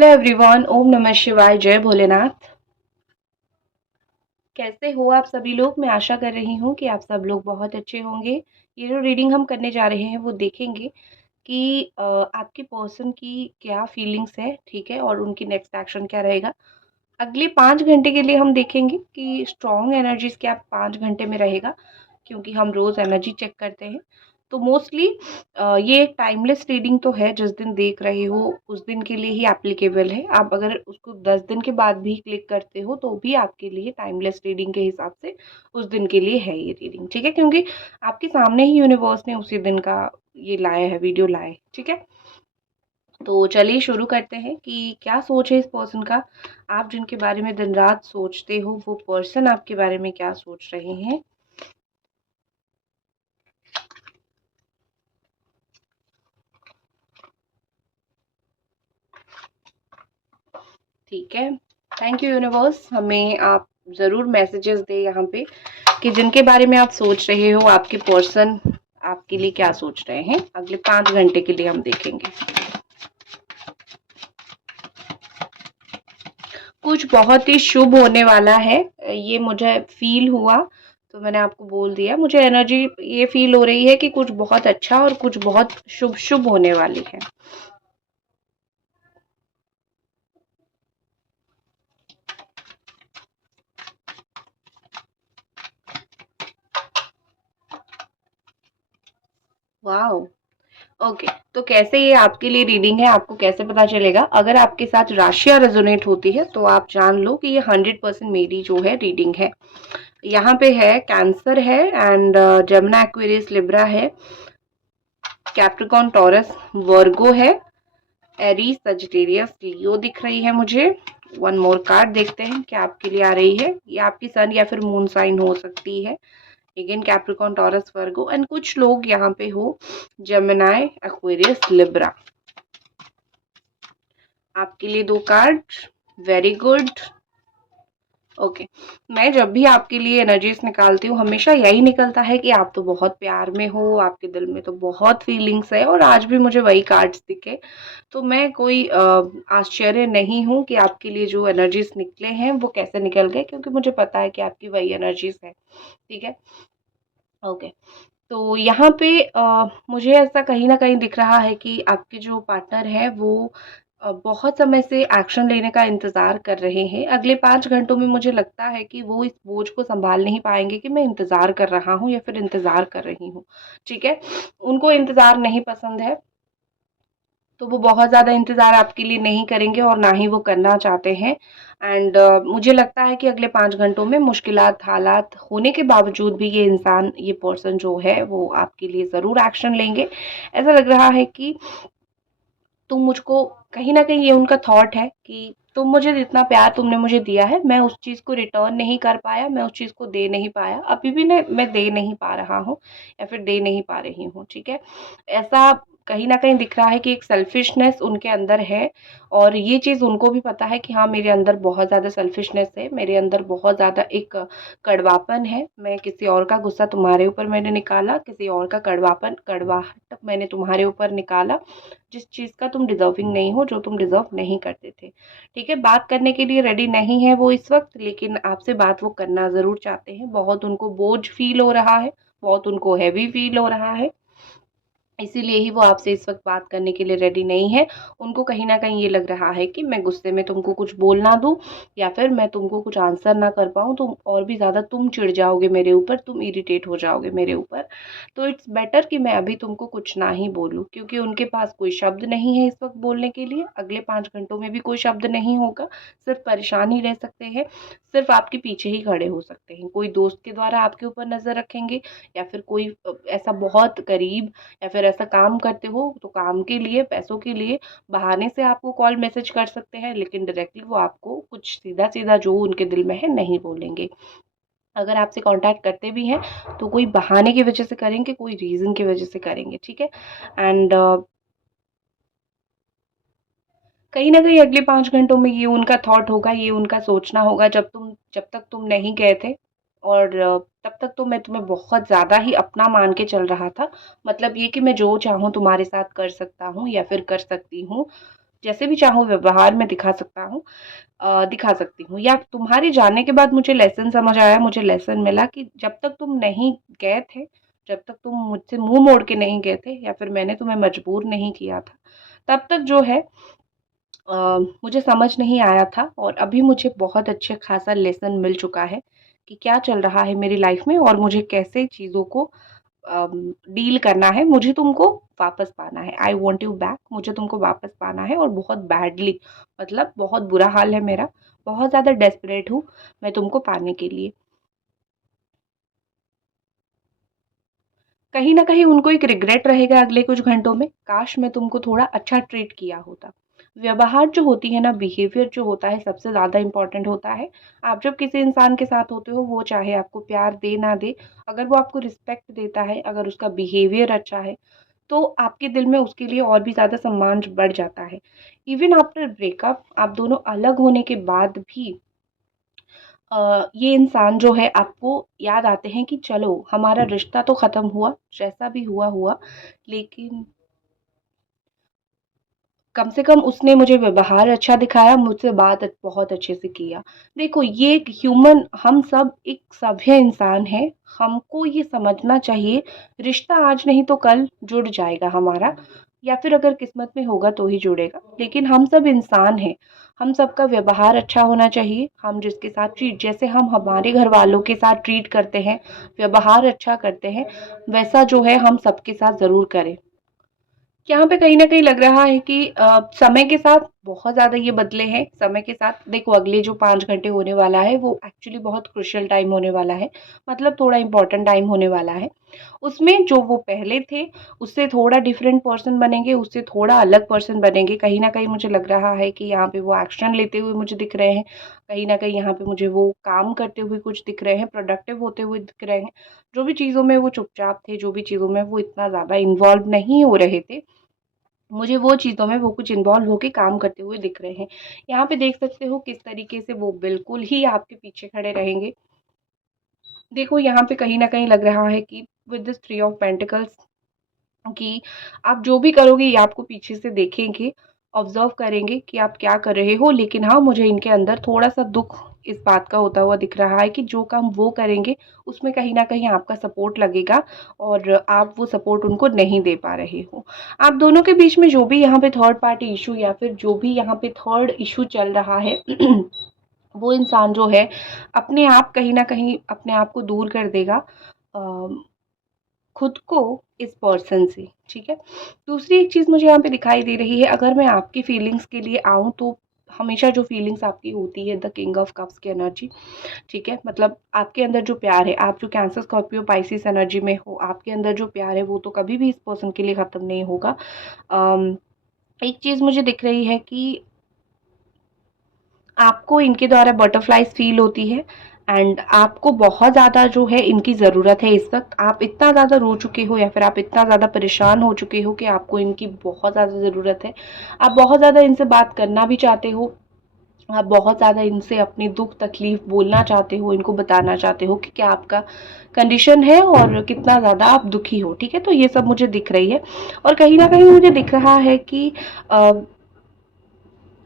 Hello everyone, ओम नमः शिवाय, जय भोलेनाथ। कैसे हो आप सभी लोग? मैं आशा कर रही हूँ कि आप सब लोग बहुत अच्छे होंगे। ये जो रीडिंग हम करने जा रहे हैं वो देखेंगे कि आपकी पर्सन की क्या फीलिंग्स है, ठीक है, और उनकी नेक्स्ट एक्शन क्या रहेगा। अगले 5 घंटे के लिए हम देखेंगे कि स्ट्रॉन्ग एनर्जीज क्या 5 घंटे में रहेगा, क्योंकि हम रोज़ एनर्जी चेक करते हैं। तो मोस्टली ये एक टाइमलेस रीडिंग तो है, जिस दिन देख रहे हो उस दिन के लिए ही एप्लीकेबल है। आप अगर उसको 10 दिन के बाद भी क्लिक करते हो तो भी आपके लिए टाइमलेस रीडिंग के हिसाब से उस दिन के लिए है ये रीडिंग, ठीक है, क्योंकि आपके सामने ही यूनिवर्स ने उसी दिन का ये लाया है, वीडियो लाया है, ठीक है। तो चलिए शुरू करते हैं कि क्या सोच है इस पर्सन का। आप जिनके बारे में दिन रात सोचते हो वो पर्सन आपके बारे में क्या सोच रहे हैं। ठीक है, थैंक यू यूनिवर्स। हमें आप ज़रूर मैसेजेस दें यहाँ पे कि जिनके बारे में आप सोच रहे हो आपके पर्सन आपके लिए क्या सोच रहे हैं। अगले 5 घंटे के लिए हम देखेंगे। कुछ बहुत ही शुभ होने वाला है, ये मुझे फील हुआ, तो मैंने आपको बोल दिया। मुझे एनर्जी ये फील हो रही है कि कुछ बहुत अच्छा और कुछ बहुत शुभ शुभ होने वाली है। वाह, ओके। तो कैसे ये आपके लिए रीडिंग है, आपको कैसे पता चलेगा? अगर आपके साथ राशियां रेजोनेट होती है तो आप जान लो कि ये 100% मेरी जो है रीडिंग है। यहाँ पे है कैंसर है एंड जमुना एक्वेरियस लिब्रा है, कैप्रिकॉन टॉरस वर्गो है, एरीज सजिटेरियस लियो दिख रही है मुझे। वन मोर कार्ड देखते हैं क्या आपके लिए आ रही है। ये आपकी सन या फिर मून साइन हो सकती है। Again Capricorn Taurus Virgo and कुछ लोग यहाँ पे हो जेमिनाई एक्वेरियस लिब्रा। आपके लिए 2 कार्ड, वेरी गुड। ओके, मैं जब भी आपके लिए एनर्जीज निकालती हूँ हमेशा यही निकलता है कि आप तो बहुत प्यार में हो, आपके दिल में तो बहुत फीलिंग्स है, और आज भी मुझे वही कार्ड्स दिखे। तो मैं कोई आश्चर्य नहीं हूँ कि आपके लिए जो एनर्जीज निकले हैं वो कैसे निकल गए, क्योंकि मुझे पता है कि आपकी वही एनर्जीज है, ठीक है। ओके, तो यहाँ पे मुझे ऐसा कहीं न कहीं दिख रहा है कि आपके जो पार्टनर हैं वो बहुत समय से एक्शन लेने का इंतज़ार कर रहे हैं। अगले 5 घंटों में मुझे लगता है कि वो इस बोझ को सँभाल नहीं पाएँगे कि मैं इंतज़ार कर रहा हूँ या फिर इंतज़ार कर रही हूँ, ठीक है। उनको इंतज़ार नहीं पसंद है, तो वो बहुत ज़्यादा इंतज़ार आपके लिए नहीं करेंगे और ना ही वो करना चाहते हैं। एंड मुझे लगता है कि अगले 5 घंटों में मुश्किलात हालात होने के बावजूद भी ये इंसान, ये पर्सन जो है वो आपके लिए ज़रूर एक्शन लेंगे। ऐसा लग रहा है कि तुम मुझको, कहीं न कहीं ये उनका थॉट है कि तुम मुझे जितना प्यार तुमने मुझे दिया है, मैं उस चीज़ को रिटर्न नहीं कर पाया, मैं उस चीज़ को दे नहीं पाया। अभी भी मैं दे नहीं पा रहा हूँ या फिर दे नहीं पा रही हूँ, ठीक है? ऐसा कहीं न कहीं दिख रहा है कि एक सेल्फिशनेस उनके अंदर है, और ये चीज़ उनको भी पता है कि हाँ, मेरे अंदर बहुत ज़्यादा सेल्फिशनेस है, मेरे अंदर बहुत ज़्यादा एक कड़वापन है। मैं किसी और का गुस्सा तुम्हारे ऊपर मैंने निकाला, किसी और का कड़वाहट मैंने तुम्हारे ऊपर निकाला, जिस चीज़ का तुम डिज़र्विंग नहीं हो, जो तुम डिज़र्व नहीं करते थे। ठीक है, बात करने के लिए रेडी नहीं है वो इस वक़्त, लेकिन आपसे बात वो करना ज़रूर चाहते हैं। बहुत उनको बोझ फ़ील हो रहा है, बहुत उनको हेवी फ़ील हो रहा है। इसीलिए ही वो आपसे इस वक़्त बात करने के लिए रेडी नहीं है। उनको कहीं न कहीं ये लग रहा है कि मैं गुस्से में तुमको कुछ बोल ना दूँ या फिर मैं तुमको कुछ आंसर ना कर पाऊँ, तो और भी ज़्यादा तुम चिढ़ जाओगे मेरे ऊपर, तुम इरिटेट हो जाओगे मेरे ऊपर। तो इट्स बेटर कि मैं अभी तुमको कुछ ना ही बोलूँ, क्योंकि उनके पास कोई शब्द नहीं है इस वक़्त बोलने के लिए। अगले 5 घंटों में भी कोई शब्द नहीं होगा, सिर्फ़ परेशान ही रह सकते हैं, सिर्फ़ आपके पीछे ही खड़े हो सकते हैं। कोई दोस्त के द्वारा आपके ऊपर नज़र रखेंगे या फिर कोई ऐसा बहुत करीब, या फिर ऐसा काम करते हो तो काम के लिए, पैसों के लिए बहाने से आपको कॉल मैसेज कर सकते हैं, लेकिन डायरेक्टली वो आपको कुछ सीधा-सीधा जो उनके दिल में है नहीं बोलेंगे। अगर आपसे कॉन्टैक्ट करते भी हैं तो कोई बहाने की वज़ह से करेंगे, कोई रीज़न की वज़ह से करेंगे, ठीक है? एंड कहीं न कहीं अगले 5 घंटों में ये उनका थॉट होगा, ये उनका सोचना होगा। जब तक तुम नहीं गए थे, और तब तक तो मैं तुम्हें बहुत ज़्यादा ही अपना मान के चल रहा था। मतलब ये कि मैं जो चाहूँ तुम्हारे साथ कर सकता हूँ या फिर कर सकती हूँ। जैसे भी चाहूँ व्यवहार में दिखा सकती हूँ। या तुम्हारे जाने के बाद मुझे लेसन समझ आया, मुझे लेसन मिला कि जब तक तुम नहीं गए थे, जब तक तुम मुझसे मुँह मोड़ के नहीं गए थे या फिर मैंने तुम्हें मजबूर नहीं किया था, तब तक जो है मुझे समझ नहीं आया था। और अभी मुझे बहुत अच्छे खासा लेसन मिल चुका है कि क्या चल रहा है मेरी लाइफ में और मुझे कैसे चीज़ों को डील करना है। मुझे तुमको वापस पाना है, आई वॉन्ट यू बैक, मुझे तुमको वापस पाना है और बहुत बैडली, मतलब बहुत बुरा हाल है मेरा, बहुत ज़्यादा डेस्परेट हूँ मैं तुमको पाने के लिए। कहीं न कहीं उनको एक रिग्रेट रहेगा अगले कुछ घंटों में, काश मैं तुमको थोड़ा अच्छा ट्रीट किया होता। व्यवहार जो होती है ना, बिहेवियर जो होता है सबसे ज़्यादा इम्पोर्टेंट होता है। आप जब किसी इंसान के साथ होते हो, वो चाहे आपको प्यार दे ना दे, अगर वो आपको रिस्पेक्ट देता है, अगर उसका बिहेवियर अच्छा है, तो आपके दिल में उसके लिए और भी ज़्यादा सम्मान बढ़ जाता है। इवन आफ्टर ब्रेकअप, आप दोनों अलग होने के बाद भी ये इंसान जो है आपको याद आते हैं कि चलो हमारा रिश्ता तो ख़त्म हुआ, जैसा भी हुआ हुआ, लेकिन कम से कम उसने मुझे व्यवहार अच्छा दिखाया, मुझसे बात बहुत अच्छे से किया। देखो ये एक ह्यूमन, हम सब एक सभ्य इंसान हैं, हमको ये समझना चाहिए, रिश्ता आज नहीं तो कल जुड़ जाएगा हमारा, या फिर अगर किस्मत में होगा तो ही जुड़ेगा। लेकिन हम सब इंसान हैं, हम सबका व्यवहार अच्छा होना चाहिए। हम जिसके साथ ट्रीट, जैसे हम हमारे घर वालों के साथ ट्रीट करते हैं, व्यवहार अच्छा करते हैं, वैसा जो है हम सबके साथ ज़रूर करें। यहाँ पे कहीं न कहीं लग रहा है कि समय के साथ बहुत ज़्यादा ये बदले हैं। समय के साथ देखो अगले जो 5 घंटे होने वाला है वो एक्चुअली बहुत क्रूशियल टाइम होने वाला है। मतलब थोड़ा इम्पोर्टेंट टाइम होने वाला है। उसमें जो वो पहले थे उससे थोड़ा डिफरेंट पर्सन बनेंगे, उससे थोड़ा अलग पर्सन बनेंगे। कहीं न कहीं मुझे लग रहा है कि यहाँ पे वो एक्शन लेते हुए मुझे दिख रहे हैं। कहीं न कहीं यहाँ पे मुझे वो काम करते हुए कुछ दिख रहे हैं, प्रोडक्टिव होते हुए दिख रहे हैं। जो भी चीज़ों में वो चुपचाप थे, जो भी चीज़ों में वो इतना ज़्यादा इन्वॉल्व नहीं हो रहे थे, मुझे वो चीज़ों में वो कुछ इन्वॉल्व होके काम करते हुए दिख रहे हैं। यहाँ पे देख सकते हो किस तरीके से वो बिल्कुल ही आपके पीछे खड़े रहेंगे। देखो यहाँ पे कहीं न कहीं लग रहा है कि विद दिस 3 ऑफ पेंटिकल्स कि आप जो भी करोगे ये आपको पीछे से देखेंगे, ऑब्ज़र्व करेंगे कि आप क्या कर रहे हो। लेकिन हाँ, मुझे इनके अंदर थोड़ा-सा दुःख इस बात का होता हुआ दिख रहा है कि जो काम वो करेंगे, उसमें कहीं न कहीं आपका सपोर्ट लगेगा और आप वो सपोर्ट उनको नहीं दे पा रहे हो। आप दोनों के बीच में जो भी यहाँ पे थर्ड पार्टी इश्यू या फिर जो भी यहाँ पे थर्ड इश्यू चल रहा है वो इंसान जो है अपने आप कहीं न कहीं अपने आप को दूर कर देगा अ, खुद को इस पर्सन से, ठीक है? दूसरी एक चीज़ मुझे यहाँ पे दिखाई दे रही है, अगर मैं आपकी फीलिंग्स के लिए आऊँ तो हमेशा जो फीलिंग्स आपकी होती है द किंग ऑफ कप्स की एनर्जी, ठीक है? मतलब आपके अंदर जो प्यार है, आप जो कैंसर, स्कॉर्पियो, पाइसेस एनर्जी में हो, आपके अंदर जो प्यार है वो तो कभी भी इस पर्सन के लिए ख़त्म नहीं होगा। अम, एक चीज़ मुझे दिख रही है कि आपको इनके द्वारा बटरफ्लाइज़ फ़ील होती है एंड आपको बहुत ज़्यादा जो है इनकी ज़रूरत है इस वक़्त। आप इतना ज़्यादा रो चुके हो या फिर आप इतना ज़्यादा परेशान हो चुके हो कि आपको इनकी बहुत ज़्यादा ज़रूरत है। आप बहुत ज़्यादा इनसे बात करना भी चाहते हो, आप बहुत ज़्यादा इनसे अपनी दुःख तकलीफ़ बोलना चाहते हो, इनको बताना चाहते हो कि क्या आपका कंडीशन है और कितना ज़्यादा आप दुखी हो, ठीक है? तो ये सब मुझे दिख रही है और कहीं न कहीं मुझे दिख रहा है कि अ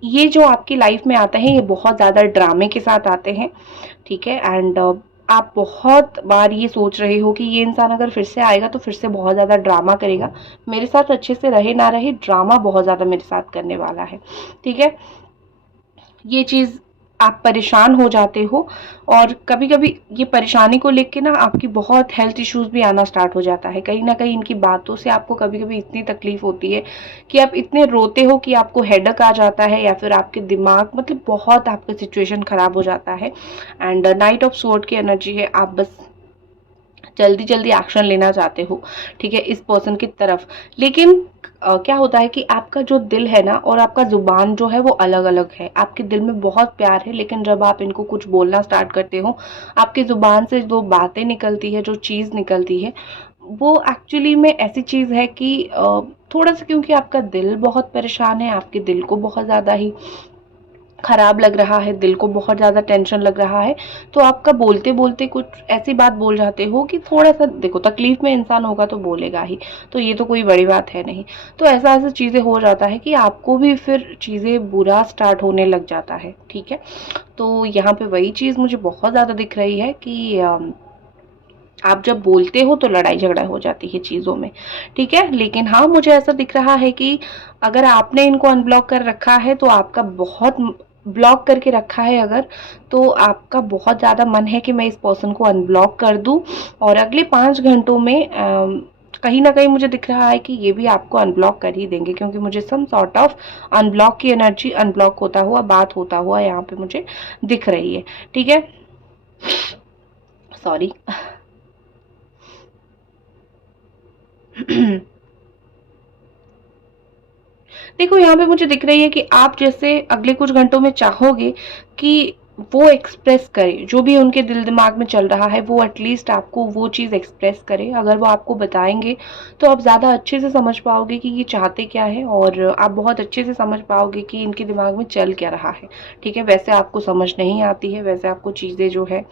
ये जो आपकी लाइफ में आते हैं ये बहुत ज़्यादा ड्रामे के साथ आते हैं, ठीक है? एंड आप बहुत बार ये सोच रहे हो कि ये इंसान अगर फिर से आएगा तो फिर से बहुत ज़्यादा ड्रामा करेगा। मेरे साथ अच्छे से रहे ना रहे, ड्रामा बहुत ज़्यादा मेरे साथ करने वाला है, ठीक है? ये चीज़ आप परेशान हो जाते हो और कभी-कभी ये परेशानी को लेके ना आपकी बहुत हेल्थ इश्यूज़ भी आना स्टार्ट हो जाता है। कहीं न कहीं इनकी बातों से आपको कभी-कभी इतनी तकलीफ़ होती है कि आप इतने रोते हो कि आपको हेडेक आ जाता है या फिर आपके दिमाग, मतलब बहुत आपका सिचुएशन ख़राब हो जाता है। एंड नाइट ऑफ स्वॉर्ड की एनर्जी है, आप बस जल्दी-जल्दी एक्शन लेना चाहते हो, ठीक है, इस पर्सन की तरफ। लेकिन क्या होता है कि आपका जो दिल है ना और आपका ज़ुबान जो है वो अलग-अलग है। आपके दिल में बहुत प्यार है लेकिन जब आप इनको कुछ बोलना स्टार्ट करते हो, आपकी ज़ुबान से जो बातें निकलती है, जो चीज़ निकलती है, वो एक्चुअली में ऐसी चीज़ है कि थोड़ा-सा, क्योंकि आपका दिल बहुत परेशान है, आपके दिल को बहुत ज़्यादा ही खराब लग रहा है, दिल को बहुत ज़्यादा टेंशन लग रहा है, तो आपका बोलते बोलते कुछ ऐसी बात बोल जाते हो कि थोड़ा सा, देखो तकलीफ में इंसान होगा तो बोलेगा ही, तो ये तो कोई बड़ी बात है नहीं। तो ऐसा ऐसा चीज़ें हो जाता है कि आपको भी फिर चीज़ें बुरा स्टार्ट होने लग जाता है, ठीक है। तो यहाँ पे वही चीज़ मुझे बहुत ज़्यादा दिख रही है कि आप जब बोलते हो तो लड़ाई झगड़ा हो जाती है चीज़ों में, ठीक है। लेकिन हाँ, मुझे ऐसा दिख रहा है कि अगर आपने इनको अनब्लॉक कर रखा है तो आपका बहुत ब्लॉक करके रखा है अगर, तो आपका बहुत ज़्यादा मन है कि मैं इस पर्सन को अनब्लॉक कर दूं, और अगले 5 घंटों में कहीं ना कहीं मुझे दिख रहा है कि ये भी आपको अनब्लॉक कर ही देंगे, क्योंकि मुझे सम सॉर्ट ऑफ अनब्लॉक की एनर्जी, अनब्लॉक होता हुआ, बात होता हुआ यहाँ पे मुझे दिख रही है, ठीक है। सॉरी। देखो यहाँ पे मुझे दिख रही है कि आप जैसे अगले कुछ घंटों में चाहोगे कि वो एक्सप्रेस करे जो भी उनके दिल दिमाग में चल रहा है, वो एटलीस्ट आपको वो चीज़ एक्सप्रेस करे। अगर वो आपको बताएंगे तो आप ज़्यादा अच्छे से समझ पाओगे कि ये चाहते क्या है, और आप बहुत अच्छे से समझ पाओगे कि इनके दिमाग में चल क्या रहा है, ठीक है। वैसे आपको समझ नहीं आती है, वैसे आपको चीज़ें जो है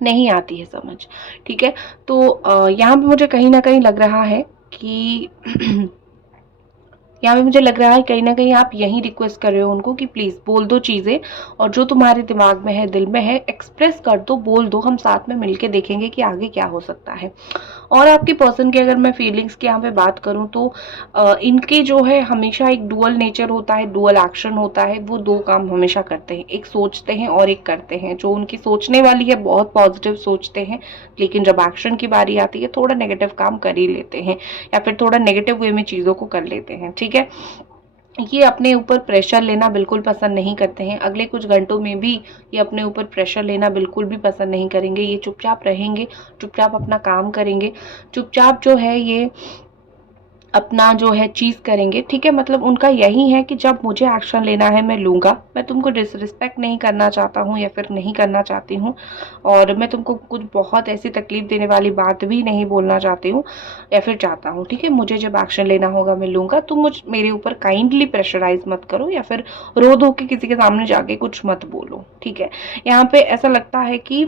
नहीं आती है समझ, ठीक है। तो यहाँ पे मुझे कहीं ना कहीं लग रहा है कि यहाँ पे मुझे लग रहा है कहीं ना कहीं आप यही रिक्वेस्ट कर रहे हो उनको कि प्लीज़ बोल दो चीज़ें, और जो तुम्हारे दिमाग में है, दिल में है, एक्सप्रेस कर दो, बोल दो, हम साथ में मिलके देखेंगे कि आगे क्या हो सकता है। और आपके पर्सन की अगर मैं फीलिंग्स की यहाँ पे बात करूँ तो इनके जो है हमेशा एक डुअल नेचर होता है, डुअल एक्शन होता है। वो दो काम हमेशा करते हैं, एक सोचते हैं और एक करते हैं। जो उनकी सोचने वाली है बहुत पॉजिटिव सोचते हैं, लेकिन जब एक्शन की बारी आती है थोड़ा नेगेटिव काम कर ही लेते हैं, या फिर थोड़ा नेगेटिव वे में चीज़ों को कर लेते हैं, ठीक है। ये अपने ऊपर प्रेशर लेना बिल्कुल पसंद नहीं करते हैं। अगले कुछ घंटों में भी ये अपने ऊपर प्रेशर लेना बिल्कुल भी पसंद नहीं करेंगे। ये चुपचाप रहेंगे, चुपचाप अपना काम करेंगे, चुपचाप जो है ये अपना जो है चीज़ करेंगे, ठीक है। मतलब उनका यही है कि जब मुझे एक्शन लेना है मैं लूँगा। मैं तुमको डिसरिस्पेक्ट नहीं करना चाहता हूँ, या फिर नहीं करना चाहती हूँ, और मैं तुमको कुछ बहुत ऐसी तकलीफ देने वाली बात भी नहीं बोलना चाहती हूँ या फिर चाहता हूँ, ठीक है। मुझे जब एक्शन लेना होगा मैं लूँगा। तुम मेरे ऊपर काइंडली प्रेशराइज मत करो, या फिर रो धो के किसी के सामने जाके कुछ मत बोलो, ठीक है। यहाँ पे ऐसा लगता है कि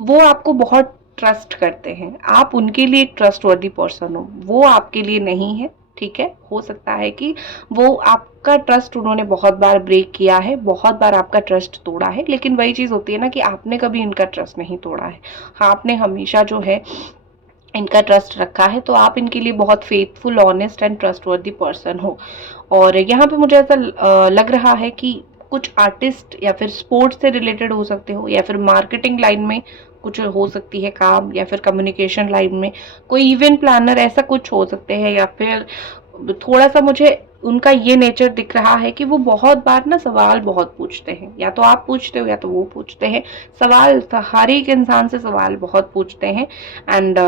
वो आपको बहुत ट्रस्ट करते हैं, आप उनके लिए एक ट्रस्टवर्दी पर्सन हो, वो आपके लिए नहीं है, ठीक है। हो सकता है कि वो आपका ट्रस्ट उन्होंने बहुत बार ब्रेक किया है, बहुत बार आपका ट्रस्ट तोड़ा है, लेकिन वही चीज़ होती है ना कि आपने कभी इनका ट्रस्ट नहीं तोड़ा है। हाँ, आपने हमेशा जो है इनका ट्रस्ट रखा है, तो आप इनके लिए बहुत faithful, honest and trustworthy person हो। और यहाँ पे मुझे ऐसा लग रहा है कि कुछ आर्टिस्ट या फिर स्पोर्ट्स से रिलेटेड हो सकते हो, या फिर मार्केटिंग लाइन में कुछ हो सकती है काम, या फिर कम्युनिकेशन लाइन में कोई इवेंट प्लानर, ऐसा कुछ हो सकते हैं। या फिर थोड़ा सा मुझे उनका ये नेचर दिख रहा है कि वो बहुत बार ना सवाल बहुत पूछते हैं, या तो आप पूछते हो या तो वो पूछते हैं। सवाल हर एक इंसान से सवाल बहुत पूछते हैं, एंड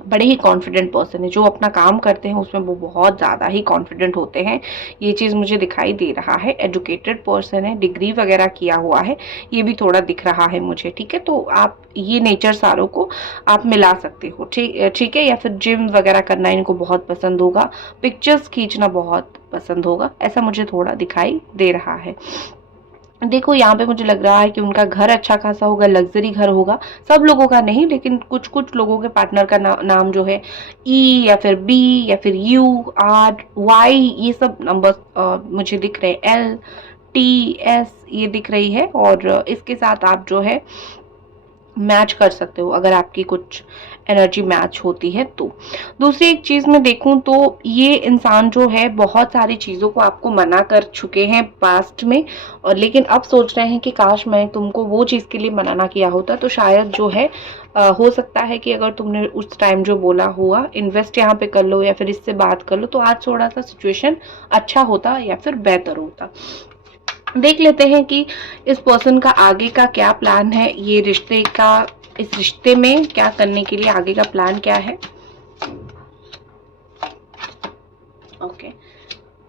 बड़े ही कॉन्फिडेंट पर्सन है। जो अपना काम करते हैं उसमें वो बहुत ज़्यादा ही कॉन्फिडेंट होते हैं, ये चीज़ मुझे दिखाई दे रहा है। एजुकेटेड पर्सन है, डिग्री वगैरह किया हुआ है, ये भी थोड़ा दिख रहा है मुझे, ठीक है। तो आप ये नेचर सारों को आप मिला सकते हो, ठीक है। या फिर जिम वगैरह करना इनको बहुत पसंद होगा, पिक्चर्स खींचना बहुत पसंद होगा, ऐसा मुझे थोड़ा दिखाई दे रहा है। देखो यहाँ पे मुझे लग रहा है कि उनका घर अच्छा खासा होगा, लग्जरी घर होगा। सब लोगों का नहीं, लेकिन कुछ कुछ लोगों के पार्टनर का नाम जो है ई या फिर बी या फिर यू आर वाई, ये सब नंबर मुझे दिख रहे हैं। एल टी एस ये दिख रही है, और इसके साथ आप जो है मैच कर सकते हो अगर आपकी कुछ एनर्जी मैच होती है तो। दूसरी एक चीज़ मैं देखूं तो ये इंसान जो है बहुत सारी चीज़ों को आपको मना कर चुके हैं पास्ट में, और लेकिन अब सोच रहे हैं कि काश मैं तुमको वो चीज़ के लिए मना ना किया होता, तो शायद जो है हो सकता है कि अगर तुमने उस टाइम जो बोला हुआ इन्वेस्ट यहाँ पे कर लो, या फिर इससे बात कर लो, तो आज थोड़ा सा सिचुएशन अच्छा होता या फिर बेहतर होता। देख लेते हैं कि इस पर्सन का आगे का क्या प्लान है, ये रिश्ते का, इस रिश्ते में क्या करने के लिए आगे का प्लान क्या है। Okay,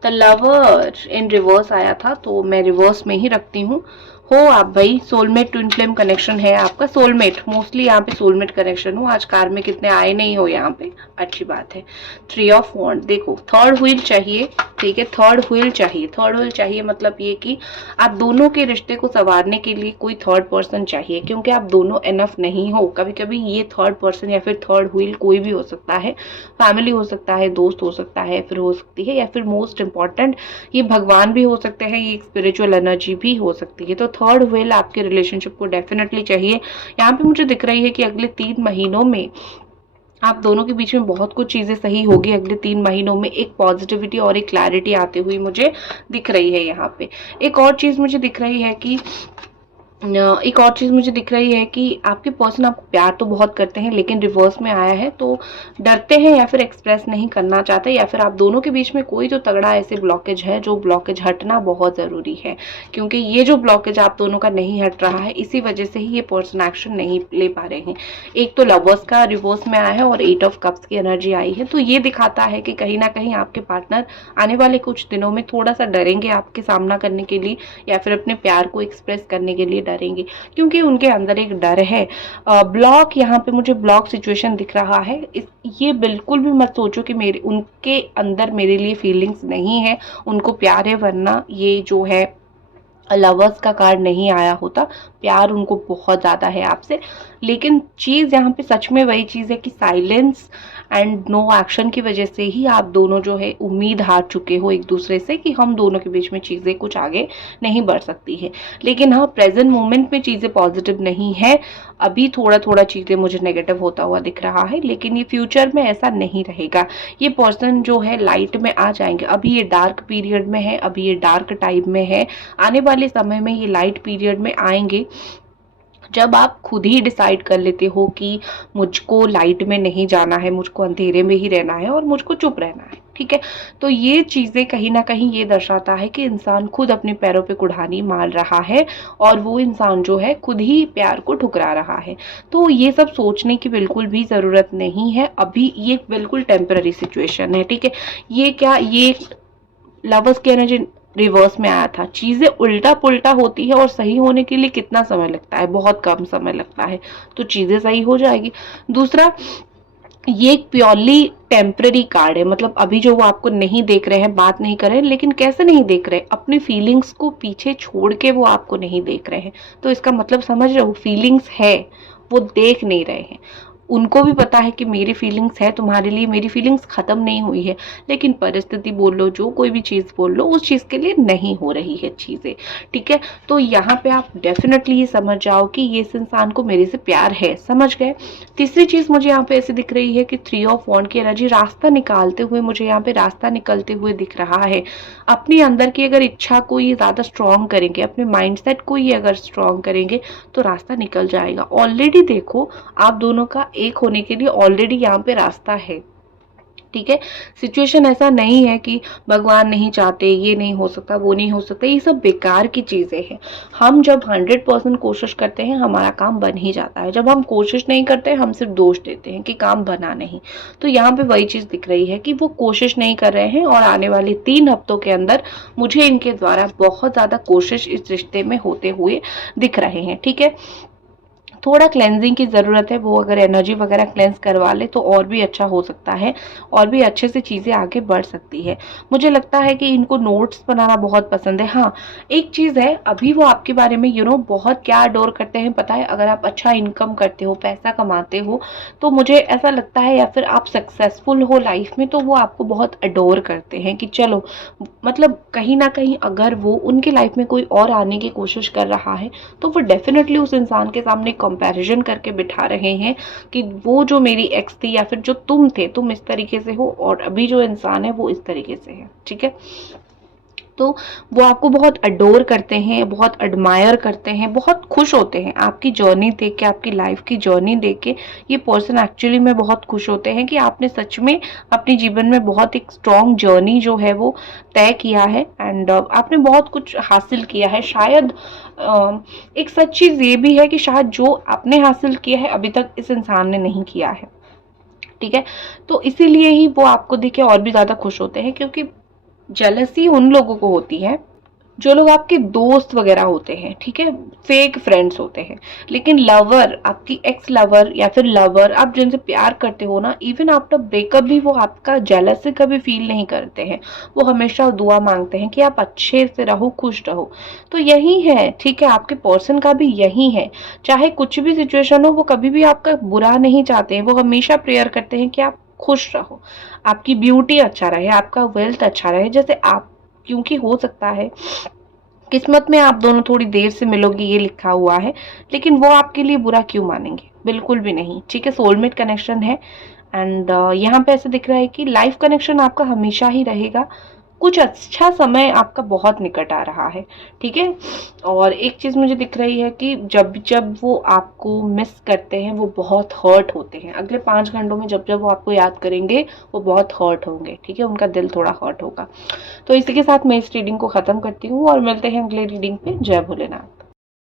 the lover in reverse आया था, तो मैं रिवर्स में ही रखती हूँ। हो आप भाई, सोलमेट ट्विन फ्लेम कनेक्शन है आपका, सोलमेट मोस्टली यहाँ पे सोलमेट कनेक्शन हो। आज कार में कितने आए नहीं हो यहाँ पे, अच्छी बात है। 3 ऑफ वॉन्ड, देखो थर्ड व्हील चाहिए, ठीक है, थर्ड व्हील चाहिए। थर्ड व्हील चाहिए मतलब ये कि आप दोनों के रिश्ते को संवारने के लिए कोई थर्ड पर्सन चाहिए, क्योंकि आप दोनों एनफ नहीं हो। कभी कभी ये थर्ड पर्सन या फिर थर्ड व्हील कोई भी हो सकता है, फैमिली हो सकता है, दोस्त हो सकता है, फिर हो सकती है, या फिर मोस्ट इंपॉर्टेंट ये भगवान भी हो सकते हैं, ये एक स्पिरिचुअल एनर्जी भी हो सकती है। तो थर्ड व्हील आपके रिलेशनशिप को डेफिनेटली चाहिए। यहाँ पे मुझे दिख रही है कि अगले 3 महीनों में आप दोनों के बीच में बहुत कुछ चीजें सही होगी। अगले 3 महीनों में एक पॉजिटिविटी और एक क्लैरिटी आती हुई मुझे दिख रही है। यहाँ पे एक और चीज मुझे दिख रही है कि आपके पर्सन आपको प्यार तो बहुत करते हैं, लेकिन रिवर्स में आया है तो डरते हैं या फिर एक्सप्रेस नहीं करना चाहते, या फिर आप दोनों के बीच में कोई तो तगड़ा ऐसे ब्लॉकेज है जो ब्लॉकेज हटना बहुत ज़रूरी है, क्योंकि ये जो ब्लॉकेज आप दोनों का नहीं हट रहा है, इसी वजह से ही ये पर्सन एक्शन नहीं ले पा रहे हैं। एक तो लवर्स का रिवर्स में आया है और 8 ऑफ कप्स की एनर्जी आई है, तो ये दिखाता है कि कहीं ना कहीं आपके पार्टनर आने वाले कुछ दिनों में थोड़ा सा डरेंगे आपके सामना करने के लिए, या फिर अपने प्यार को एक्सप्रेस करने के लिए डरेंगे, क्योंकि उनके अंदर एक डर है। ब्लॉक, यहाँ पे मुझे ब्लॉक सिचुएशन दिख रहा है। ये बिल्कुल भी मत सोचो कि मेरे उनके अंदर मेरे लिए फीलिंग्स नहीं है, उनको प्यार है, वरना ये जो है लवर्स का कार्ड नहीं आया होता। प्यार उनको बहुत ज़्यादा है आपसे, लेकिन चीज़ यहाँ पे सच में वही चीज़ है कि साइलेंस एंड नो एक्शन की वजह से ही आप दोनों जो है उम्मीद हार चुके हो एक दूसरे से कि हम दोनों के बीच में चीज़ें कुछ आगे नहीं बढ़ सकती है। लेकिन हाँ, प्रेजेंट मोमेंट में चीज़ें पॉजिटिव नहीं है, अभी थोड़ा थोड़ा चीज़ें मुझे नेगेटिव होता हुआ दिख रहा है, लेकिन ये फ्यूचर में ऐसा नहीं रहेगा। ये पर्सन जो है लाइट में आ जाएंगे। अभी ये डार्क पीरियड में है, अभी ये डार्क टाइम में है, आने वाले समय में ये लाइट पीरियड में आएंगे, जब आप खुद ही डिसाइड कर लेते हो कि मुझको लाइट में नहीं जाना है, मुझको अंधेरे में ही रहना है और मुझको चुप रहना है, ठीक है। तो ये चीज़ें कहीं ना कहीं ये दर्शाता है कि इंसान खुद अपने पैरों पे कुल्हाड़ी मार रहा है, और वो इंसान जो है खुद ही प्यार को ठुकरा रहा है। तो ये सब सोचने की बिल्कुल भी ज़रूरत नहीं है, अभी ये बिल्कुल टेम्पररी सिचुएशन है, ठीक है। ये लवर्स की एनर्जी रिवर्स में आया था। चीजें उल्टा पुल्टा होती है और सही होने के लिए कितना समय लगता है, बहुत कम समय लगता है, तो चीजें सही हो जाएगी। दूसरा, ये एक प्योरली टेम्पररी कार्ड है, मतलब अभी जो वो आपको नहीं देख रहे हैं, बात नहीं कर रहे हैं, लेकिन कैसे नहीं देख रहे, अपनी फीलिंग्स को पीछे छोड़ के वो आपको नहीं देख रहे हैं। तो इसका मतलब समझ रहे हो, फीलिंग्स है, वो देख नहीं रहे हैं। उनको भी पता है कि मेरी फीलिंग्स है तुम्हारे लिए, मेरी फीलिंग्स खत्म नहीं हुई है, लेकिन परिस्थिति बोल लो, जो कोई भी चीज़ बोल लो, उस चीज़ के लिए नहीं हो रही है चीज़ें, ठीक है। तो यहाँ पे आप डेफिनेटली ये समझ जाओ कि ये इस इंसान को मेरे से प्यार है, समझ गए। तीसरी चीज़ मुझे यहाँ पे ऐसे दिख रही है कि 3 ऑफ वॉन्ड की एनर्जी रास्ता निकालते हुए, मुझे यहाँ पे रास्ता निकलते हुए दिख रहा है। अपनी अंदर की अगर इच्छा को ये ज़्यादा स्ट्रॉन्ग करेंगे, अपने माइंडसेट को ये अगर स्ट्रॉन्ग करेंगे, तो रास्ता निकल जाएगा। ऑलरेडी देखो, आप दोनों का एक होने के लिए ऑलरेडी यहाँ पे रास्ता है, ठीक है। सिचुएशन ऐसा नहीं है कि भगवान नहीं चाहते, ये नहीं हो सकता, वो नहीं हो सकता, ये सब बेकार की चीजें हैं। हम जब 100% कोशिश करते हैं, हमारा काम बन ही जाता है। जब हम कोशिश नहीं करते, हम सिर्फ दोष देते हैं कि काम बना नहीं। तो यहाँ पे वही चीज दिख रही है कि वो कोशिश नहीं कर रहे हैं, और आने वाले 3 हफ्तों के अंदर मुझे इनके द्वारा बहुत ज्यादा कोशिश इस रिश्ते में होते हुए दिख रहे हैं, ठीक है। थोड़ा क्लेंजिंग की ज़रूरत है, वो अगर एनर्जी वगैरह क्लेंस करवा ले तो और भी अच्छा हो सकता है, और भी अच्छे से चीज़ें आगे बढ़ सकती है। मुझे लगता है कि इनको नोट्स बनाना बहुत पसंद है। हाँ, एक चीज़ है, अभी वो आपके बारे में बहुत क्या अडोर करते हैं पता है। अगर आप अच्छा इनकम करते हो, पैसा कमाते हो, तो मुझे ऐसा लगता है, या फिर आप सक्सेसफुल हो लाइफ में, तो वो आपको बहुत अडोर करते हैं कि चलो, मतलब कहीं ना कहीं अगर वो उनके लाइफ में कोई और आने की कोशिश कर रहा है, तो वो डेफिनेटली उस इंसान के सामने कंपैरिजन करके बिठा रहे हैं कि वो जो मेरी एक्स थी, या फिर जो तुम थे, तुम इस तरीके से हो, और अभी जो इंसान है वो इस तरीके से है, ठीक है। तो वो आपको बहुत अडोर करते हैं, बहुत एडमायर करते हैं, बहुत खुश होते हैं आपकी जर्नी देख के, आपकी लाइफ की जर्नी देख के। ये पर्सन एक्चुअली में बहुत खुश होते हैं कि आपने सच में अपने जीवन में बहुत एक स्ट्रॉन्ग जर्नी जो है वो तय किया है, एंड आपने बहुत कुछ हासिल किया है। शायद एक सच चीज़ ये भी है कि शायद जो आपने हासिल किया है अभी तक इस इंसान ने नहीं किया है, ठीक है। तो इसीलिए ही वो आपको देख के और भी ज़्यादा खुश होते हैं, क्योंकि जेलसी उन लोगों को होती है जो लोग आपके दोस्त वगैरह होते हैं, ठीक है, फेक फ्रेंड्स होते हैं, लेकिन लवर, आपकी एक्स लवर या फिर लवर, आप जिनसे प्यार करते हो ना, इवन आफ्टर ब्रेकअप भी वो आपका जेलसी कभी फील नहीं करते हैं। वो हमेशा दुआ मांगते हैं कि आप अच्छे से रहो, खुश रहो। तो यही है, ठीक है, आपके पर्सन का भी यही है। चाहे कुछ भी सिचुएशन हो, वो कभी भी आपका बुरा नहीं चाहते हैं। वो हमेशा प्रेयर करते हैं कि आप खुश रहो, आपकी ब्यूटी अच्छा रहे, आपका वेल्थ अच्छा रहे। जैसे आप, क्योंकि हो सकता है किस्मत में आप दोनों थोड़ी देर से मिलोगे, ये लिखा हुआ है, लेकिन वो आपके लिए बुरा क्यों मानेंगे? बिल्कुल भी नहीं, ठीक है। सोलमेट कनेक्शन है। एंड यहाँ पे ऐसे दिख रहा है कि लाइफ कनेक्शन आपका हमेशा ही रहेगा। कुछ अच्छा समय आपका बहुत निकट आ रहा है, ठीक है। और एक चीज मुझे दिख रही है कि जब जब वो आपको मिस करते हैं, वो बहुत हर्ट होते हैं। अगले 5 घंटों में जब जब वो आपको याद करेंगे, वो बहुत हर्ट होंगे, ठीक है, उनका दिल थोड़ा हर्ट होगा। तो इसी के साथ मैं इस रीडिंग को खत्म करती हूँ और मिलते हैं अगले रीडिंग पे। जय भोलेनाथ।